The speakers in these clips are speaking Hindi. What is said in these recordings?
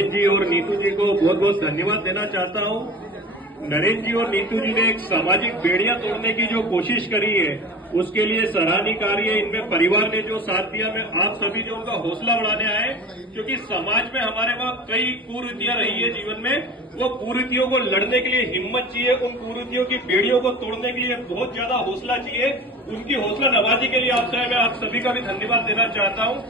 नरेंद्र जी और नीतू जी को बहुत बहुत धन्यवाद देना चाहता हूं। नरेंद्र जी और नीतू जी ने एक सामाजिक बेड़ियां तोड़ने की जो कोशिश करी है उसके लिए सराहनीय कार्य। इनमें परिवार ने जो साथ दिया, मैं आप सभी जो उनका हौसला बढ़ाने आए, क्योंकि समाज में हमारे वहां कई कुरीतियां रही है जीवन में। वो कुरीतियों को लड़ने के लिए हिम्मत चाहिए, उन कुरीतियों की बेड़ियों को तोड़ने के लिए बहुत ज्यादा हौसला चाहिए। उनकी हौसला नवाजी के लिए मैं आप सभी का भी धन्यवाद देना चाहता हूं।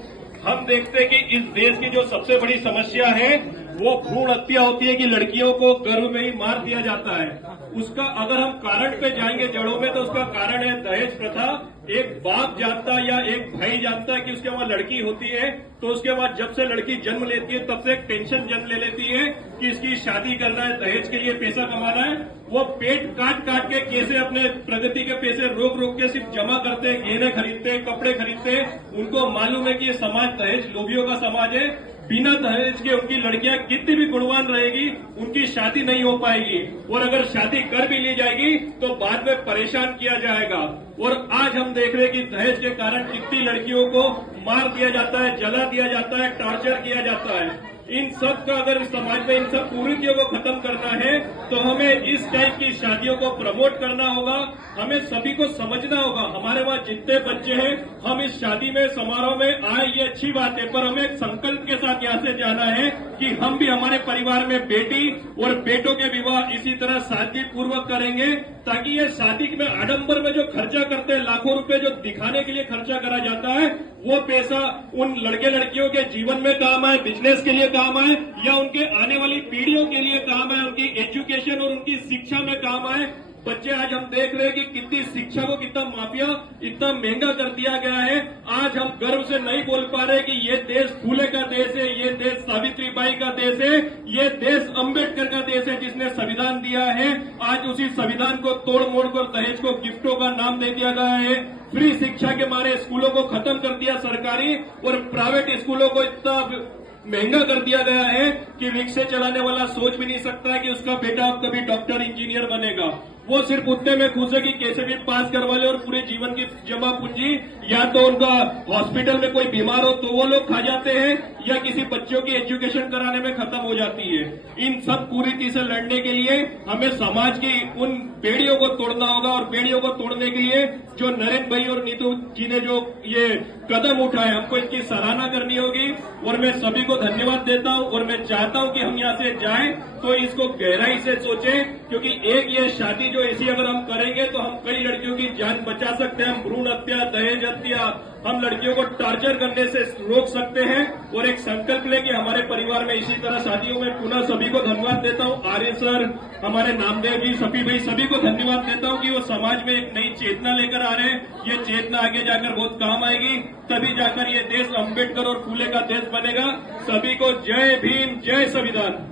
हम देखते हैं कि इस देश की जो सबसे बड़ी समस्या है वो भ्रूण हत्या होती है कि लड़कियों को गर्भ में ही मार दिया जाता है। उसका अगर हम कारण पे जाएंगे जड़ों में, तो उसका कारण है दहेज प्रथा। एक बाप जानता या एक भाई जानता है कि उसके वहां लड़की होती है, तो उसके बाद जब से लड़की जन्म लेती है तब से एक टेंशन जन्म ले लेती है कि इसकी शादी करना है, दहेज के लिए पैसा कमाना है। वो पेट काट काट के कैसे अपने प्रगति के पैसे रोक रोक के सिर्फ जमा करते हैं, गहने खरीदते, कपड़े खरीदते। उनको मालूम है कि ये समाज दहेज लोभियों का समाज है। बिना दहेज के उनकी लड़कियां कितनी भी गुणवान रहेगी, उनकी शादी नहीं हो पाएगी, और अगर शादी कर भी ली जाएगी तो बाद में परेशान किया जाएगा। और आज हम देख रहे हैं कि दहेज के कारण कितनी लड़कियों को मार दिया जाता है, जला दिया जाता है, टॉर्चर किया जाता है। इन सब का अगर समाज में इन सब कुरीतियों को खत्म करना है तो हमें इस टाइप की शादियों को प्रमोट करना होगा। हमें सभी को समझना होगा, हमारे वहां जितने बच्चे हैं, हम इस शादी में समारोह में आए ये अच्छी बात है, पर हमें एक संकल्प के साथ यहाँ से जाना है कि हम भी हमारे परिवार में बेटी और बेटों के विवाह इसी तरह सादगी पूर्वक करेंगे, ताकि ये शादी में आडंबर में जो खर्चा करते हैं, लाखों रुपए जो दिखाने के लिए खर्चा करा जाता है, वो पैसा उन लड़के लड़कियों के जीवन में काम आए, बिजनेस के लिए काम आए, या उनके आने वाली पीढ़ियों के लिए काम आए, उनकी एजुकेशन और उनकी शिक्षा में काम आए। बच्चे आज हम देख रहे हैं कि कितनी शिक्षा को कितना माफिया इतना महंगा कर दिया गया है। आज हम गर्व से नहीं बोल पा रहे कि ये देश फूले का देश है, ये देश सावित्रीबाई का देश है, ये देश अंबेडकर का देश है जिसने संविधान दिया है। आज उसी संविधान को तोड़ मोड़ कर दहेज को गिफ्टों का नाम दे दिया गया है। फ्री शिक्षा के मारे स्कूलों को खत्म कर दिया सरकारी, और प्राइवेट स्कूलों को इतना महंगा कर दिया गया है कि रिक्शे चलाने वाला सोच भी नहीं सकता है कि उसका बेटा अब कभी डॉक्टर इंजीनियर बनेगा। वो सिर्फ उतने में खुश है कि कैसे भी पास करवा ले, और पूरे जीवन की जमा पूंजी या तो उनका हॉस्पिटल में कोई बीमार हो तो वो लोग खा जाते हैं, या किसी बच्चों की एजुकेशन कराने में खत्म हो जाती है। इन सब कुरीति से लड़ने के लिए हमें समाज की उन बेड़ियों को तोड़ना होगा, और बेड़ियों को तोड़ने के लिए जो नरेंद्र भाई और नीतू जी ने जो ये कदम उठाए, हमको इसकी सराहना करनी होगी। और मैं सभी को धन्यवाद देता हूं, और मैं चाहता हूं कि हम यहाँ से जाएं तो इसको गहराई से सोचें, क्योंकि एक ये शादी जो ऐसी अगर हम करेंगे तो हम कई लड़कियों की जान बचा सकते हैं। हम भ्रूण हत्या, दहेज हत्या, हम लड़कियों को टॉर्चर करने से रोक सकते हैं। और एक संकल्प ले कि हमारे परिवार में इसी तरह शादियों में पुनः सभी को धन्यवाद देता हूं। आर्य सर, हमारे नामदेव जी, सफी भाई, सभी को धन्यवाद देता हूं कि वो समाज में एक नई चेतना लेकर आ रहे हैं। ये चेतना आगे जाकर बहुत काम आएगी, तभी जाकर ये देश अंबेडकर और फूले का देश बनेगा। सभी को जय भीम, जय संविधान।